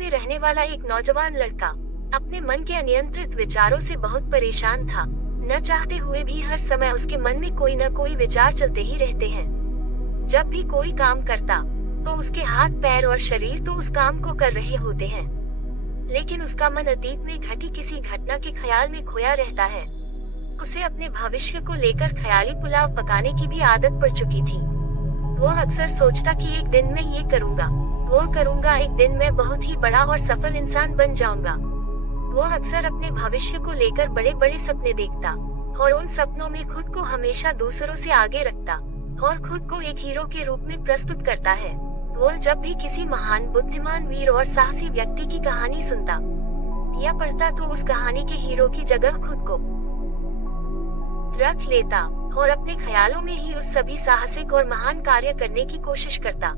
में रहने वाला एक नौजवान लड़का अपने मन के अनियंत्रित विचारों से बहुत परेशान था। न चाहते हुए भी हर समय उसके मन में कोई न कोई विचार चलते ही रहते हैं। जब भी कोई काम करता तो उसके हाथ पैर और शरीर तो उस काम को कर रहे होते हैं, लेकिन उसका मन अतीत में घटी किसी घटना के ख्याल में खोया रहता है। उसे अपने भविष्य को लेकर ख्याली पुलाव पकाने की भी आदत पड़ चुकी थी। वो अक्सर सोचता कि एक दिन मैं ये करूँगा, वो करूँगा, एक दिन मैं बहुत ही बड़ा और सफल इंसान बन जाऊंगा। वो अक्सर अपने भविष्य को लेकर बड़े बड़े सपने देखता और उन सपनों में खुद को हमेशा दूसरों से आगे रखता और खुद को एक हीरो के रूप में प्रस्तुत करता है। वो जब भी किसी महान, बुद्धिमान, वीर और साहसी व्यक्ति की कहानी सुनता या पढ़ता तो उस कहानी के हीरो की जगह खुद को रख लेता और अपने ख्यालों में ही उस सभी साहसिक और महान कार्य करने की कोशिश करता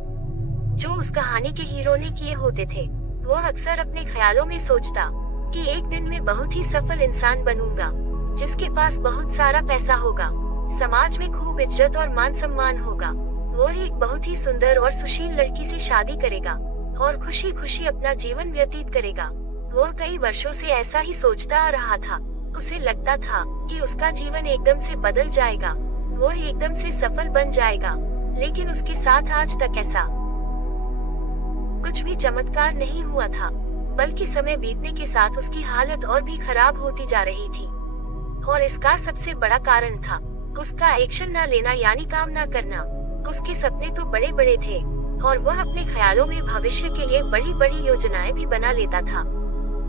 जो उस कहानी के हीरो ने किए होते थे। वो अक्सर अपने ख्यालों में सोचता कि एक दिन मैं बहुत ही सफल इंसान बनूंगा, जिसके पास बहुत सारा पैसा होगा, समाज में खूब इज्जत और मान सम्मान होगा। वो एक बहुत ही सुंदर और सुशील लड़की से शादी करेगा और खुशी खुशी अपना जीवन व्यतीत करेगा। वो कई वर्षों से ऐसा ही सोचता आ रहा था। उसे लगता था कि उसका जीवन एकदम से बदल जाएगा, वो एकदम से सफल बन जाएगा, लेकिन उसके साथ आज तक ऐसा कुछ भी चमत्कार नहीं हुआ था, बल्कि समय बीतने के साथ उसकी हालत और भी खराब होती जा रही थी। और इसका सबसे बड़ा कारण था उसका एक्शन न लेना, यानी काम न करना। उसके सपने तो बड़े बड़े थे और वह अपने ख्यालों में भविष्य के लिए बड़ी बड़ी योजनाएं भी बना लेता था,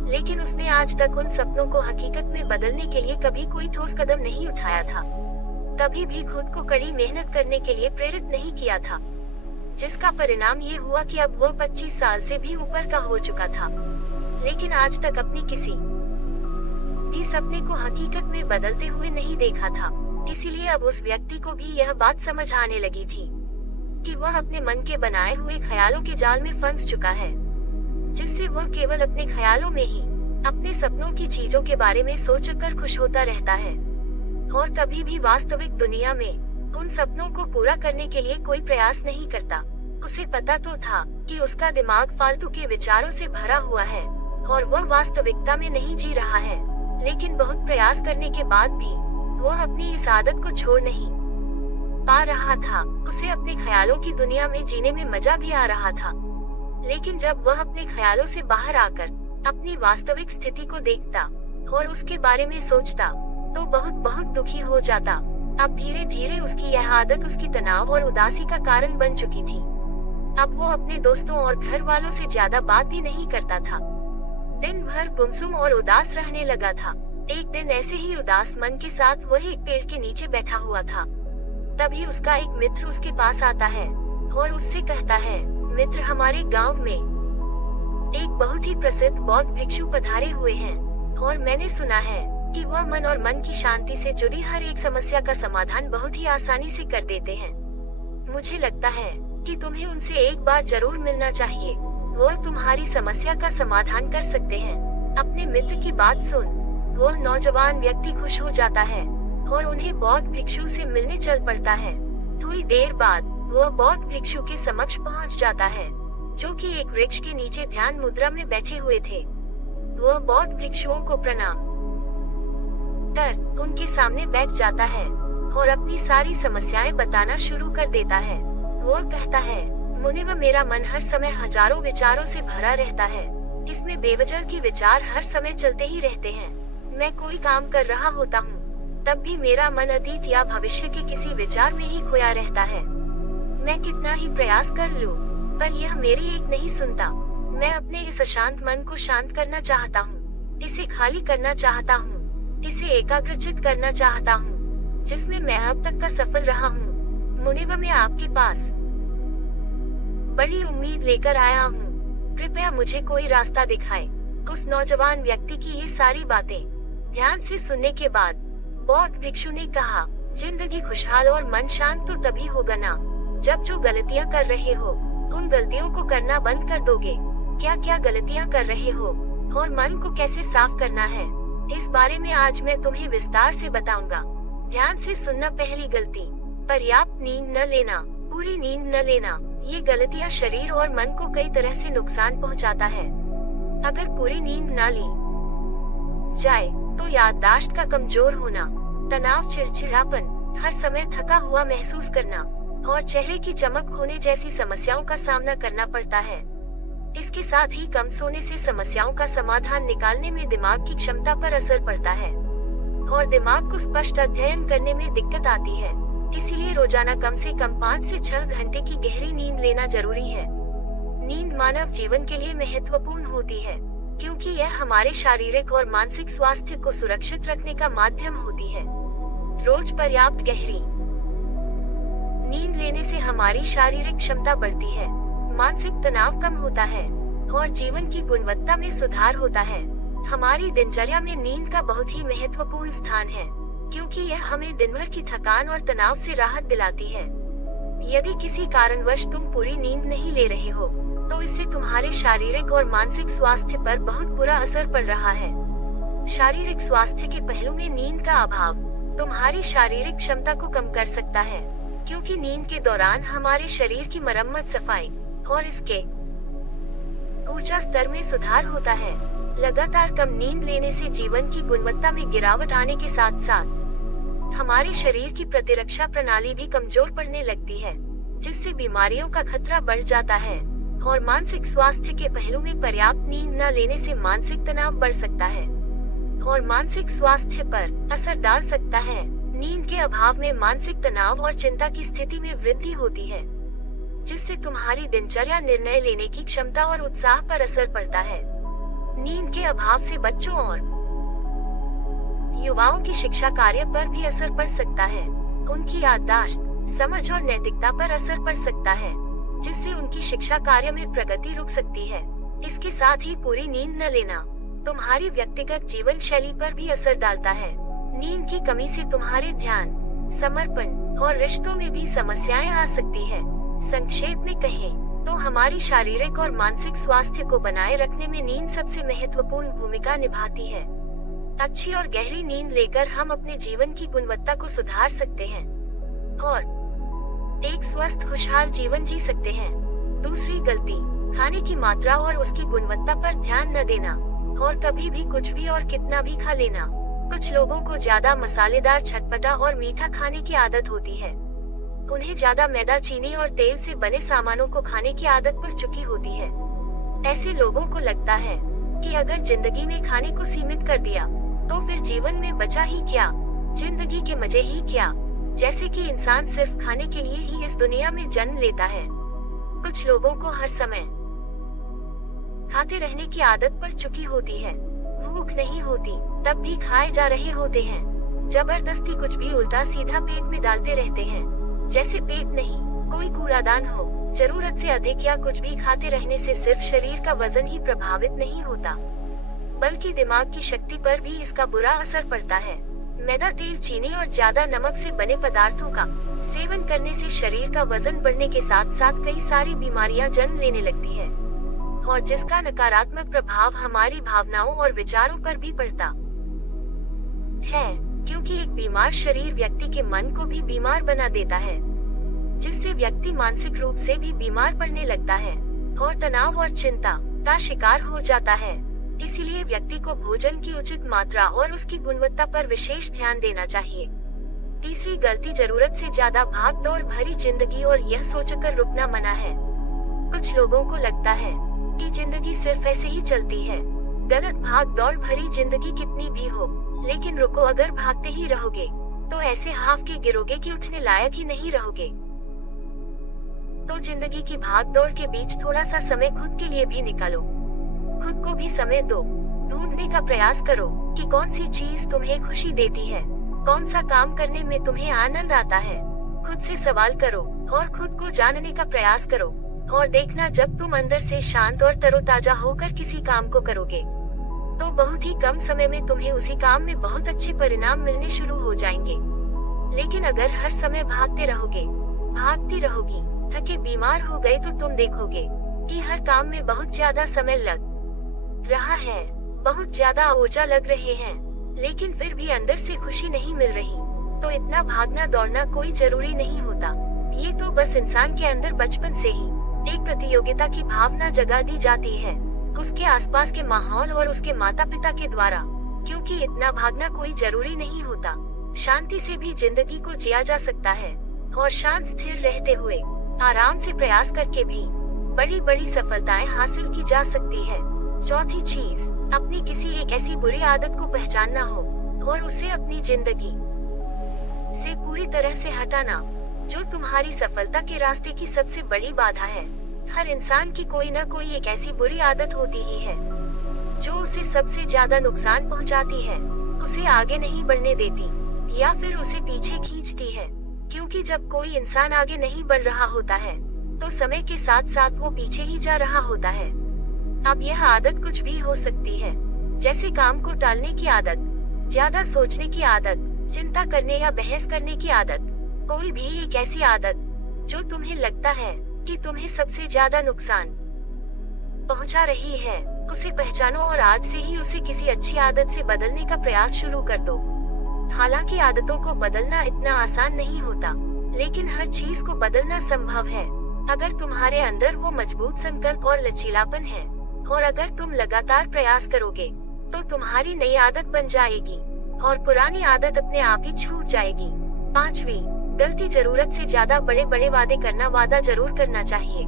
लेकिन उसने आज तक उन सपनों को हकीकत में बदलने के लिए कभी कोई ठोस कदम नहीं उठाया था, कभी भी खुद को कड़ी मेहनत करने के लिए प्रेरित नहीं किया था, जिसका परिणाम ये हुआ कि अब वो 25 साल से भी ऊपर का हो चुका था, लेकिन आज तक अपनी किसी भी सपने को हकीकत में बदलते हुए नहीं देखा था। इसीलिए अब उस व्यक्ति को भी यह बात समझ आने लगी थी कि वह अपने मन के बनाए हुए ख्यालों के जाल में फंस चुका है, जिससे वह केवल अपने ख्यालों में ही अपने सपनों की चीजों के बारे में सोचकर खुश होता रहता है और कभी भी वास्तविक दुनिया में उन सपनों को पूरा करने के लिए कोई प्रयास नहीं करता। उसे पता तो था कि उसका दिमाग फालतू के विचारों से भरा हुआ है और वह वास्तविकता में नहीं जी रहा है, लेकिन बहुत प्रयास करने के बाद भी वह अपनी इस आदत को छोड़ नहीं पा रहा था। उसे अपने ख्यालों की दुनिया में जीने में मजा भी आ रहा था, लेकिन जब वह अपने ख्यालों से बाहर आकर अपनी वास्तविक स्थिति को देखता और उसके बारे में सोचता तो बहुत बहुत दुखी हो जाता। अब धीरे धीरे उसकी यह आदत उसकी तनाव और उदासी का कारण बन चुकी थी। अब वो अपने दोस्तों और घर वालों से ज्यादा बात भी नहीं करता था, दिन भर गुमसुम और उदास रहने लगा था। एक दिन ऐसे ही उदास मन के साथ वह एक पेड़ के नीचे बैठा हुआ था। तभी उसका एक मित्र उसके पास आता है और उससे कहता है, मित्र, हमारे गांव में एक बहुत ही प्रसिद्ध बौद्ध भिक्षु पधारे हुए हैं और मैंने सुना है कि वह मन और मन की शांति से जुड़ी हर एक समस्या का समाधान बहुत ही आसानी से कर देते हैं। मुझे लगता है कि तुम्हें उनसे एक बार जरूर मिलना चाहिए, वह तुम्हारी समस्या का समाधान कर सकते हैं। अपने मित्र की बात सुन वह नौजवान व्यक्ति खुश हो जाता है और उन्हें बौद्ध भिक्षु से मिलने चल पड़ता है। थोड़ी देर बाद वह बौद्ध भिक्षु के समक्ष पहुंच जाता है, जो कि एक वृक्ष के नीचे ध्यान मुद्रा में बैठे हुए थे। वह बौद्ध भिक्षुओं को प्रणाम कर उनके सामने बैठ जाता है और अपनी सारी समस्याएं बताना शुरू कर देता है। वो कहता है, मुनिव, मेरा मन हर समय हजारों विचारों से भरा रहता है। इसमें बेवजह के विचार हर समय चलते ही रहते हैं। मैं कोई काम कर रहा होता हूँ तब भी मेरा मन अतीत या भविष्य के किसी विचार में ही खोया रहता है। मैं कितना ही प्रयास कर लूँ पर यह मेरी एक नहीं सुनता। मैं अपने इस अशांत मन को शांत करना चाहता हूँ, इसे खाली करना चाहता हूँ, इसे एकाग्रचित करना चाहता हूँ, जिसमें मैं अब तक का सफल रहा हूँ। मुनिव, मैं आपके पास बड़ी उम्मीद लेकर आया हूँ, कृपया मुझे कोई रास्ता दिखाए। उस नौजवान व्यक्ति की ये सारी बातें ध्यान से सुनने के बाद बौद्ध भिक्षु ने कहा, जिंदगी खुशहाल और मन शांत तो तभी होगा ना जब जो गलतियाँ कर रहे हो उन गलतियों को करना बंद कर दोगे। क्या क्या गलतियाँ कर रहे हो और मन को कैसे साफ करना है, इस बारे में आज मैं तुम्हें विस्तार से बताऊंगा। ध्यान से सुनना। पहली गलती, पर्याप्त नींद न लेना, पूरी नींद न लेना। ये गलतियाँ शरीर और मन को कई तरह से नुकसान पहुंचाता है। अगर पूरी नींद ना ली जाए तो याददाश्त का कमजोर होना, तनाव, चिड़चिड़ापन, हर समय थका हुआ महसूस करना और चेहरे की चमक खोने जैसी समस्याओं का सामना करना पड़ता है। इसके साथ ही कम सोने से समस्याओं का समाधान निकालने में दिमाग की क्षमता पर असर पड़ता है और दिमाग को स्पष्ट अध्ययन करने में दिक्कत आती है। इसीलिए रोजाना कम से कम 5 से 6 घंटे की गहरी नींद लेना जरूरी है। नींद मानव जीवन के लिए महत्वपूर्ण होती है क्योंकि यह हमारे शारीरिक और मानसिक स्वास्थ्य को सुरक्षित रखने का माध्यम होती है। रोज पर्याप्त गहरी नींद लेने से हमारी शारीरिक क्षमता बढ़ती है, मानसिक तनाव कम होता है और जीवन की गुणवत्ता में सुधार होता है। हमारी दिनचर्या में नींद का बहुत ही महत्वपूर्ण स्थान है क्योंकि यह हमें दिन भर की थकान और तनाव से राहत दिलाती है। यदि किसी कारणवश तुम पूरी नींद नहीं ले रहे हो तो इससे तुम्हारे शारीरिक और मानसिक स्वास्थ्य पर बहुत बुरा असर पड़ रहा है। शारीरिक स्वास्थ्य के पहलू में नींद का अभाव तुम्हारी शारीरिक क्षमता को कम कर सकता है क्योंकि नींद के दौरान हमारे शरीर की मरम्मत, सफाई और इसके ऊर्जा स्तर में सुधार होता है। लगातार कम नींद लेने से जीवन की गुणवत्ता में गिरावट आने के साथ साथ हमारे शरीर की प्रतिरक्षा प्रणाली भी कमजोर पड़ने लगती है, जिससे बीमारियों का खतरा बढ़ जाता है। और मानसिक स्वास्थ्य के पहलू में पर्याप्त नींद न लेने से मानसिक तनाव बढ़ सकता है और मानसिक स्वास्थ्य पर असर डाल सकता है। नींद के अभाव में मानसिक तनाव और चिंता की स्थिति में वृद्धि होती है, जिससे तुम्हारी दिनचर्या, निर्णय लेने की क्षमता और उत्साह पर असर पड़ता है। नींद के अभाव से बच्चों और युवाओं की शिक्षा कार्य पर भी असर पड़ सकता है। उनकी याददाश्त, समझ और नैतिकता पर असर पड़ सकता है, जिससे उनकी शिक्षा कार्य में प्रगति रुक सकती है। इसके साथ ही पूरी नींद न लेना तुम्हारी व्यक्तिगत जीवन शैली पर भी असर डालता है। नींद की कमी से तुम्हारे ध्यान, समर्पण और रिश्तों में भी समस्याएं आ सकती है। संक्षेप में कहें तो हमारी शारीरिक और मानसिक स्वास्थ्य को बनाए रखने में नींद सबसे महत्वपूर्ण भूमिका निभाती है। अच्छी और गहरी नींद लेकर हम अपने जीवन की गुणवत्ता को सुधार सकते हैं और एक स्वस्थ, खुशहाल जीवन जी सकते हैं। दूसरी गलती, खाने की मात्रा और उसकी गुणवत्ता पर ध्यान न देना और कभी भी कुछ भी और कितना भी खा लेना। कुछ लोगों को ज्यादा मसालेदार, चटपटा और मीठा खाने की आदत होती है। उन्हें ज्यादा मैदा, चीनी और तेल से बने सामानों को खाने की आदत पड़ चुकी होती है। ऐसे लोगों को लगता है कि अगर जिंदगी में खाने को सीमित कर दिया तो फिर जीवन में बचा ही क्या, जिंदगी के मजे ही क्या, जैसे कि इंसान सिर्फ खाने के लिए ही इस दुनिया में जन्म लेता है। कुछ लोगों को हर समय खाते रहने की आदत पड़ चुकी होती है। भूख नहीं होती तब भी खाए जा रहे होते हैं। जबरदस्ती कुछ भी उल्टा सीधा पेट में डालते रहते हैं, जैसे पेट नहीं कोई कूड़ादान हो। जरूरत से अधिक या कुछ भी खाते रहने से सिर्फ शरीर का वजन ही प्रभावित नहीं होता, बल्कि दिमाग की शक्ति पर भी इसका बुरा असर पड़ता है। मैदा, तेल, चीनी और ज्यादा नमक से बने पदार्थों का सेवन करने से शरीर का वजन बढ़ने के साथ साथ कई सारी बीमारियां जन्म लेने लगती है और जिसका नकारात्मक प्रभाव हमारी भावनाओं और विचारों पर भी पड़ता है, क्योंकि एक बीमार शरीर व्यक्ति के मन को भी बीमार बना देता है, जिससे व्यक्ति मानसिक रूप से भी बीमार पड़ने लगता है और तनाव और चिंता का शिकार हो जाता है। इसीलिए व्यक्ति को भोजन की उचित मात्रा और उसकी गुणवत्ता पर विशेष ध्यान देना चाहिए। तीसरी गलती, जरूरत से ज्यादा भाग दौड़ भरी जिंदगी और यह सोचकर रुकना मना है। कुछ लोगों को लगता है कि जिंदगी सिर्फ ऐसे ही चलती है। गलत, भाग दौड़ भरी जिंदगी कितनी भी हो, लेकिन रुको, अगर भागते ही रहोगे तो ऐसे हाफ के गिरोगे कि उठने लायक ही नहीं रहोगे। तो जिंदगी की भाग दौड़ के बीच थोड़ा सा समय खुद के लिए भी निकालो, खुद को भी समय दो। ढूंढने का प्रयास करो कि कौन सी चीज तुम्हें खुशी देती है, कौन सा काम करने में तुम्हें आनंद आता है। खुद से सवाल करो और खुद को जानने का प्रयास करो और देखना, जब तुम अंदर से शांत और तरोताजा होकर किसी काम को करोगे तो बहुत ही कम समय में तुम्हें उसी काम में बहुत अच्छे परिणाम मिलने शुरू हो जाएंगे। लेकिन अगर हर समय भागते रहोगे, भागती रहोगी, थके बीमार हो गए तो तुम देखोगे कि हर काम में बहुत ज्यादा समय लग रहा है, बहुत ज्यादा ऊर्जा लग रहे हैं, लेकिन फिर भी अंदर से खुशी नहीं मिल रही। तो इतना भागना दौड़ना कोई जरूरी नहीं होता। ये तो बस इंसान के अंदर बचपन से ही एक प्रतियोगिता की भावना जगा दी जाती है। उसके आसपास के माहौल और उसके माता पिता के द्वारा, क्योंकि इतना भागना कोई जरूरी नहीं होता। शांति से भी जिंदगी को जिया जा सकता है और शांत स्थिर रहते हुए आराम से प्रयास करके भी बड़ी बड़ी सफलताएं हासिल की जा सकती है। चौथी चीज, अपनी किसी एक ऐसी बुरी आदत को पहचानना हो और उसे अपनी जिंदगी से पूरी तरह से हटाना, जो तुम्हारी सफलता के रास्ते की सबसे बड़ी बाधा है। हर इंसान की कोई न कोई एक ऐसी बुरी आदत होती ही है जो उसे सबसे ज्यादा नुकसान पहुंचाती है, उसे आगे नहीं बढ़ने देती या फिर उसे पीछे खींचती है। क्योंकि जब कोई इंसान आगे नहीं बढ़ रहा होता है तो समय के साथ साथ वो पीछे ही जा रहा होता है। अब यह आदत कुछ भी हो सकती है, जैसे काम को टालने की आदत, ज्यादा सोचने की आदत, चिंता करने या बहस करने की आदत। कोई भी एक ऐसी आदत जो तुम्हें लगता है कि तुम्हें सबसे ज्यादा नुकसान पहुंचा रही है, उसे पहचानो और आज से ही उसे किसी अच्छी आदत से बदलने का प्रयास शुरू कर दो। हालांकि आदतों को बदलना इतना आसान नहीं होता, लेकिन हर चीज को बदलना संभव है अगर तुम्हारे अंदर वो मजबूत संकल्प और लचीलापन है, और अगर तुम लगातार प्रयास करोगे तो तुम्हारी नई आदत बन जाएगी और पुरानी आदत अपने आप ही छूट जाएगी। पांचवी गलती, जरूरत से ज्यादा बड़े बड़े वादे करना। वादा जरूर करना चाहिए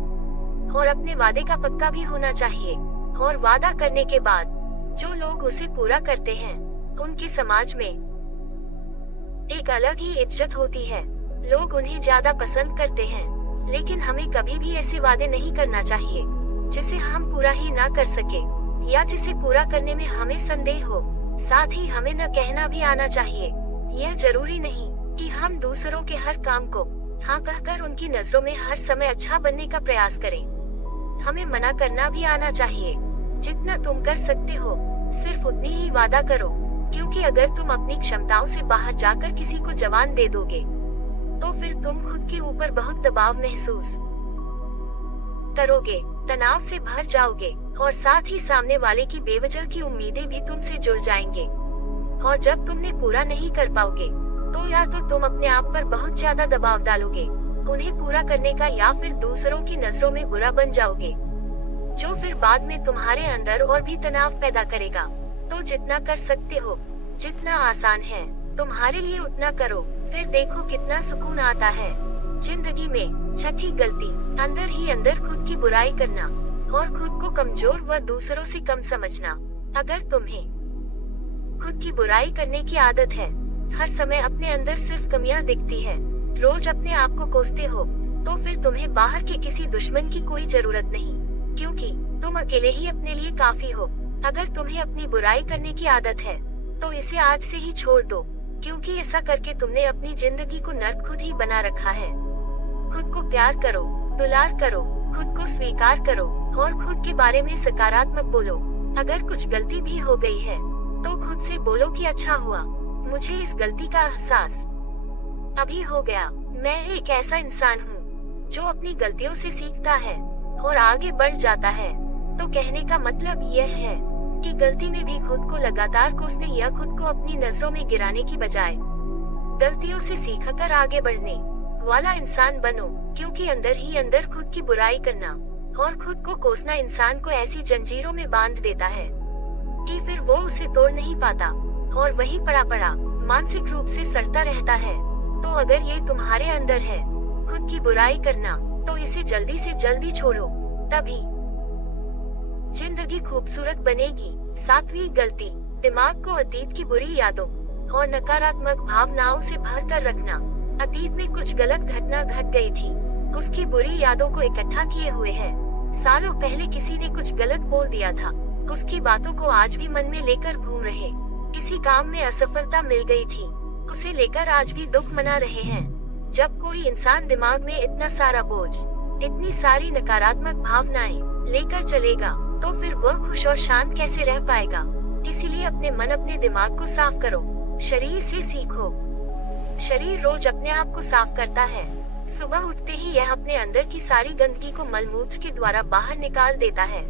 और अपने वादे का पक्का भी होना चाहिए, और वादा करने के बाद जो लोग उसे पूरा करते हैं उनकी समाज में एक अलग ही इज्जत होती है। लोग उन्हें ज्यादा पसंद करते हैं। लेकिन हमें कभी भी ऐसे वादे नहीं करना चाहिए जिसे हम पूरा ही ना कर सके या जिसे पूरा करने में हमें संदेह हो। साथ ही हमें न कहना भी आना चाहिए। यह जरूरी नहीं कि हम दूसरों के हर काम को हाँ कहकर उनकी नजरों में हर समय अच्छा बनने का प्रयास करें। हमें मना करना भी आना चाहिए। जितना तुम कर सकते हो सिर्फ उतनी ही वादा करो, क्योंकि अगर तुम अपनी क्षमताओं से बाहर जाकर किसी को जवान दे दोगे तो फिर तुम खुद के ऊपर बहुत दबाव महसूस करोगे, तनाव से भर जाओगे और साथ ही सामने वाले की बेवजह की उम्मीदें भी तुमसे जुड़ जाएंगे। और जब तुमने पूरा नहीं कर पाओगे तो या तो तुम अपने आप पर बहुत ज्यादा दबाव डालोगे उन्हें पूरा करने का, या फिर दूसरों की नजरों में बुरा बन जाओगे, जो फिर बाद में तुम्हारे अंदर और भी तनाव पैदा करेगा। तो जितना कर सकते हो, जितना आसान है तुम्हारे लिए उतना करो, फिर देखो कितना सुकून आता है जिंदगी में। छठी गलती, अंदर ही अंदर खुद की बुराई करना और खुद को कमजोर व दूसरों से कम समझना। अगर तुम्हें खुद की बुराई करने की आदत है, हर समय अपने अंदर सिर्फ कमियां दिखती है, रोज अपने आप को कोसते हो, तो फिर तुम्हें बाहर के किसी दुश्मन की कोई जरूरत नहीं, क्योंकि तुम अकेले ही अपने लिए काफी हो। अगर तुम्हें अपनी बुराई करने की आदत है तो इसे आज से ही छोड़ दो, क्योंकि ऐसा करके तुमने अपनी जिंदगी को नर्क खुद ही बना रखा है। खुद को प्यार करो, दुलार करो, खुद को स्वीकार करो और खुद के बारे में सकारात्मक बोलो। अगर कुछ गलती भी हो गई है तो खुद से बोलो कि अच्छा हुआ, मुझे इस गलती का एहसास अभी हो गया। मैं एक ऐसा इंसान हूँ जो अपनी गलतियों से सीखता है और आगे बढ़ जाता है। तो कहने का मतलब यह है कि गलती में भी खुद को लगातार कोसने या खुद को अपनी नजरों में गिराने की बजाय गलतियों से सीखकर आगे बढ़ने वाला इंसान बनो, क्योंकि अंदर ही अंदर खुद की बुराई करना और खुद को कोसना इंसान को ऐसी जंजीरों में बांध देता है कि फिर वो उसे तोड़ नहीं पाता और वही पड़ा पड़ा मानसिक रूप से सड़ता रहता है। तो अगर ये तुम्हारे अंदर है खुद की बुराई करना, तो इसे जल्दी से जल्दी छोड़ो, तभी जिंदगी खूबसूरत बनेगी। सातवीं गलती, दिमाग को अतीत की बुरी यादों और नकारात्मक भावनाओं से भर कर रखना। अतीत में कुछ गलत घटना घट गई थी, उसकी बुरी यादों को इकट्ठा किए हुए है। सालों पहले किसी ने कुछ गलत बोल दिया था, उसकी बातों को आज भी मन में लेकर घूम रहे। किसी काम में असफलता मिल गई थी, उसे लेकर आज भी दुख मना रहे हैं। जब कोई इंसान दिमाग में इतना सारा बोझ, इतनी सारी नकारात्मक भावनाएं लेकर चलेगा तो फिर वह खुश और शांत कैसे रह पाएगा। इसीलिए अपने मन, अपने दिमाग को साफ करो। शरीर से सीखो। शरीर रोज अपने आप को साफ करता है। सुबह उठते ही यह अपने अंदर की सारी गंदगी को मलमूत्र के द्वारा बाहर निकाल देता है।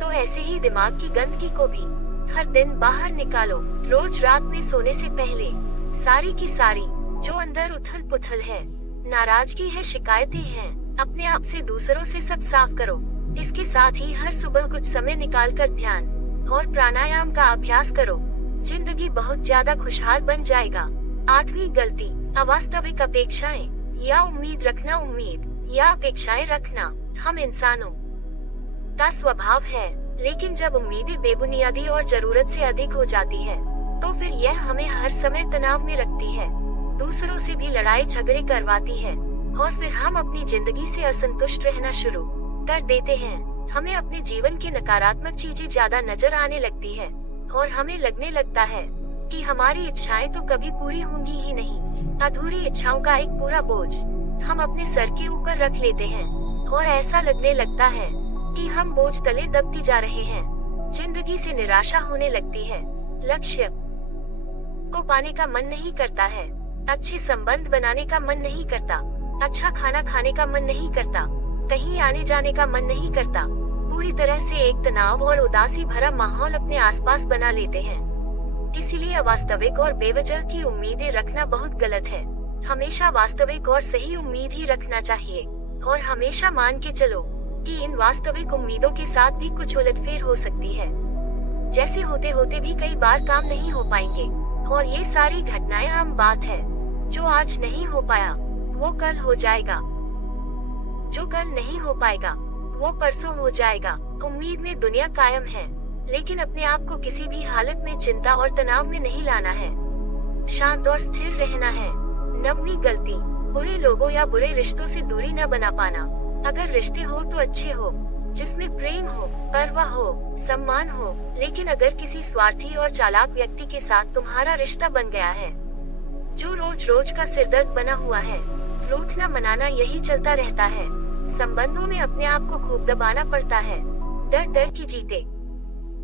तो ऐसे ही दिमाग की गंदगी को भी हर दिन बाहर निकालो। रोज रात में सोने से पहले सारी की सारी जो अंदर उथल पुथल है, नाराजगी है, शिकायतें हैं, अपने आप से, दूसरों से सब साफ करो। इसके साथ ही हर सुबह कुछ समय निकालकर ध्यान और प्राणायाम का अभ्यास करो। जिंदगी बहुत ज्यादा खुशहाल बन जाएगा। 8वीं गलती, अवास्तविक अपेक्षाएं या उम्मीद रखना। उम्मीद या अपेक्षाएं रखना हम इंसानों का स्वभाव है, लेकिन जब उम्मीदें बेबुनियादी और जरूरत से अधिक हो जाती है, तो फिर यह हमें हर समय तनाव में रखती है, दूसरों से भी लड़ाई झगड़े करवाती है और फिर हम अपनी जिंदगी से असंतुष्ट रहना शुरू कर देते हैं। हमें अपने जीवन की नकारात्मक चीजें ज्यादा नजर आने लगती है और हमें लगने लगता है कि हमारी इच्छाएं तो कभी पूरी होंगी ही नहीं। अधूरी इच्छाओं का एक पूरा बोझ हम अपने सर के ऊपर रख लेते हैं और ऐसा लगने लगता है कि हम बोझ तले दबते जा रहे हैं। जिंदगी से निराशा होने लगती है, लक्ष्य को पाने का मन नहीं करता है, अच्छे संबंध बनाने का मन नहीं करता, अच्छा खाना खाने का मन नहीं करता, कहीं आने जाने का मन नहीं करता। पूरी तरह से एक तनाव और उदासी भरा माहौल अपने आसपास बना लेते हैं। इसीलिए अवास्तविक और बेवजह की उम्मीदें रखना बहुत गलत है। हमेशा वास्तविक और सही उम्मीद ही रखना चाहिए और हमेशा मान के चलो कि इन वास्तविक उम्मीदों के साथ भी कुछ उलटफेर हो सकती है। जैसे होते होते भी कई बार काम नहीं हो पाएंगे और ये सारी घटनाएं आम बात है। जो आज नहीं हो पाया वो कल हो जाएगा, जो कल नहीं हो पाएगा वो परसों हो जाएगा। उम्मीद में दुनिया कायम है, लेकिन अपने आप को किसी भी हालत में चिंता और तनाव में नहीं लाना है, शांत और स्थिर रहना है। 9वीं गलती, बुरे लोगों या बुरे रिश्तों से दूरी न बना पाना। अगर रिश्ते हो तो अच्छे हो, जिसमें प्रेम हो, परवाह हो, सम्मान हो, लेकिन अगर किसी स्वार्थी और चालाक व्यक्ति के साथ तुम्हारा रिश्ता बन गया है, जो रोज रोज का सिरदर्द बना हुआ है, रूठना मनाना यही चलता रहता है। संबंधों में अपने आप को खूब दबाना पड़ता है, डर डर की जीते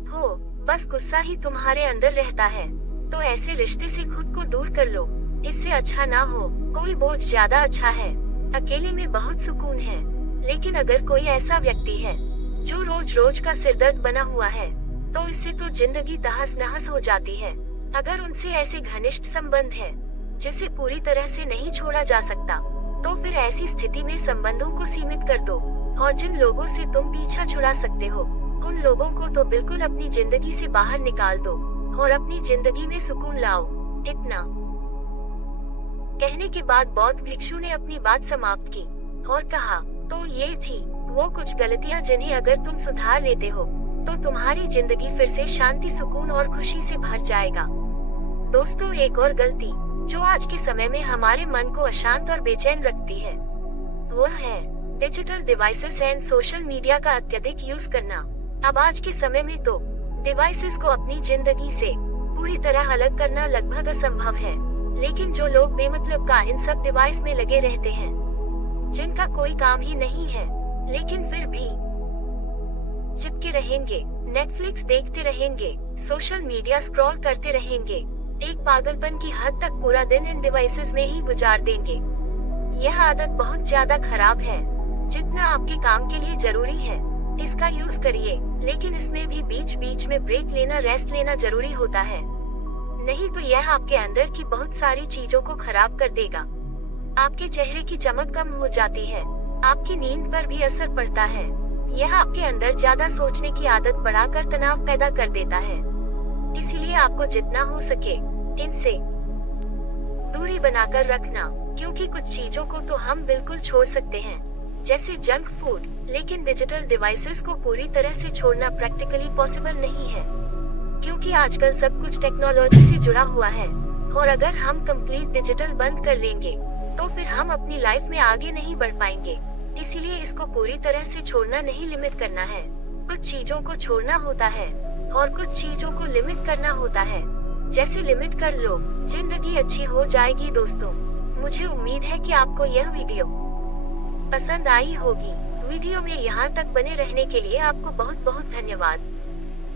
हो, बस गुस्सा ही तुम्हारे अंदर रहता है, तो ऐसे रिश्ते से खुद को दूर कर लो। इससे अच्छा ना हो कोई बोझ ज्यादा अच्छा है। अकेले में बहुत सुकून है, लेकिन अगर कोई ऐसा व्यक्ति है जो रोज रोज का सिरदर्द बना हुआ है, तो इससे तो जिंदगी तहस नहस हो जाती है। अगर उनसे ऐसे घनिष्ठ संबंध है जिसे पूरी तरह से नहीं छोड़ा जा सकता, तो फिर ऐसी स्थिति में संबंधों को सीमित कर दो और जिन लोगों से तुम पीछा छुड़ा सकते हो, उन लोगों को तो बिल्कुल अपनी जिंदगी से बाहर निकाल दो और अपनी जिंदगी में सुकून लाओ। इतना कहने के बाद बौद्ध भिक्षु ने अपनी बात समाप्त की और कहा, तो ये थी वो कुछ गलतियां जिन्हें अगर तुम सुधार लेते हो तो तुम्हारी जिंदगी फिर से शांति, सुकून और खुशी से भर जाएगा। दोस्तों, एक और गलती जो आज के समय में हमारे मन को अशांत और बेचैन रखती है, वो है digital devices and social media का अत्यधिक यूज करना। अब आज के समय में तो डिवाइसेस को अपनी जिंदगी से पूरी तरह अलग करना लगभग असंभव है, लेकिन जो लोग बेमतलब का इन सब डिवाइस में लगे रहते हैं, जिनका कोई काम ही नहीं है, लेकिन फिर भी चिपके रहेंगे, नेटफ्लिक्स देखते रहेंगे, सोशल मीडिया स्क्रॉल करते रहेंगे, एक पागलपन की हद तक पूरा दिन इन डिवाइसेस में ही गुजार देंगे। यह आदत बहुत ज्यादा खराब है। जितना आपके काम के लिए जरूरी है इसका यूज करिए, लेकिन इसमें भी बीच बीच में ब्रेक लेना, रेस्ट लेना जरूरी होता है, नहीं तो यह आपके अंदर की बहुत सारी चीजों को खराब कर देगा। आपके चेहरे की चमक कम हो जाती है, आपकी नींद पर भी असर पड़ता है, यह आपके अंदर ज्यादा सोचने की आदत बढ़ाकर तनाव पैदा कर देता है। इसीलिए आपको जितना हो सके इनसे दूरी बनाकर रखना, क्योंकि कुछ चीजों को तो हम बिल्कुल छोड़ सकते हैं, जैसे जंक फूड, लेकिन डिजिटल डिवाइसेस को पूरी तरह से छोड़ना प्रैक्टिकली पॉसिबल नहीं है, क्योंकि आजकल सब कुछ टेक्नोलॉजी से जुड़ा हुआ है और अगर हम कंप्लीट डिजिटल बंद कर लेंगे तो फिर हम अपनी लाइफ में आगे नहीं बढ़ पाएंगे। इसीलिए इसको पूरी तरह से छोड़ना नहीं, लिमिट करना है। कुछ चीजों को छोड़ना होता है और कुछ चीजों को लिमिट करना होता है। जैसे लिमिट कर लो, जिंदगी अच्छी हो जाएगी। दोस्तों, मुझे उम्मीद है कि आपको यह वीडियो पसंद आई होगी। वीडियो में यहाँ तक बने रहने के लिए आपको बहुत बहुत धन्यवाद।